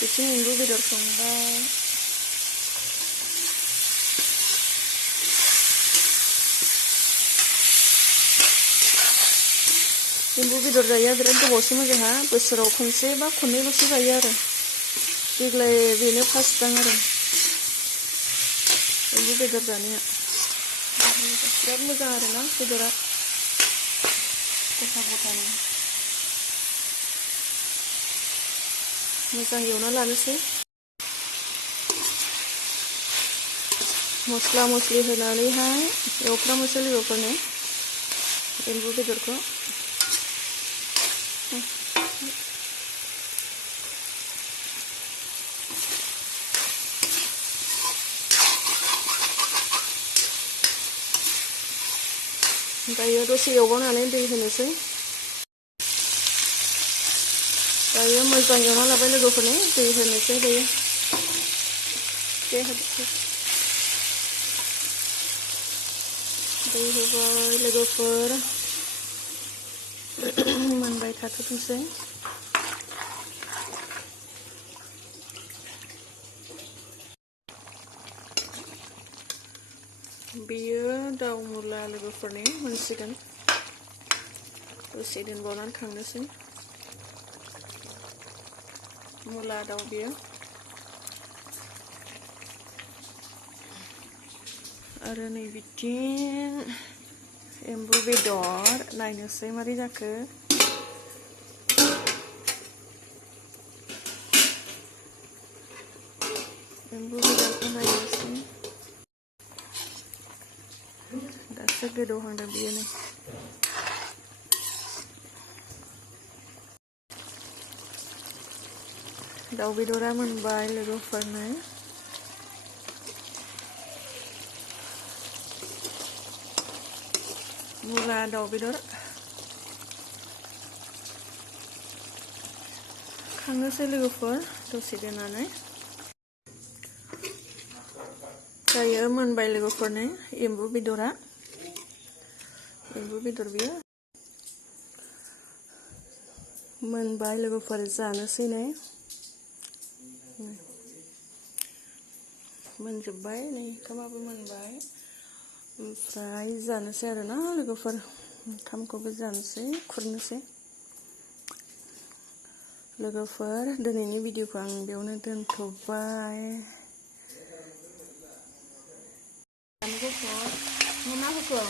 बिथिं एम्बु बेदर संबाय। एम्बु बेदर जायो बिराद गोबावसोमोन जोंहा बोसोराव खनसे बा खननैल'सो जायो आरो देग्लाय बेनो फार्स्ट दां आरो एम्बु बेदर जानाया बिराद मोजां आरोना बेदरा गथा गथानो मोजां एवना लानोसै मस्ला मस्लि होनानैहाय एवफ्रामनोसै लोगोफोरनो एम्बु बेदरखौ दायो दसे एवबावनानै दै होनोसै दायो मोजां एवना लाबाय लोगोफोरनो दै होनोसै दायो दै होबाय लोगोफोर मोनबाय थाथोंसै बेयो दाउ मुला लोगोफोरनि मोनसिगोन दसे दोनबावनानै खांनोसै मुला दाउ बेयो आरो नै बिथिं एम्बु बेदर नायनोसै मारै जाखो एम्बु बेदरखौ नायनोसै दासो गोदौहांदों बियो नै दाउ बेदरा मोनबाय लोगोफोरनो मुला दाउ बेदर खांनोसै लोगोफोर दसे दोननानै दायो मोनबाय लोगोफोरनो एम्बु बेदरा एम्बु बेदर बियो मोनबाय लोगोफोर जानोसै नै मोनजोब्बाय नै ओंखामाबो मोनबाय ओमफ्राय जानोसै आरोना लोगोफोर ओंखामखौबो जानोसै खुरनोसै लोगोफोर दिनैनि भिडिअखौ आं बेयावनो दोनथ'बाय मा होखो?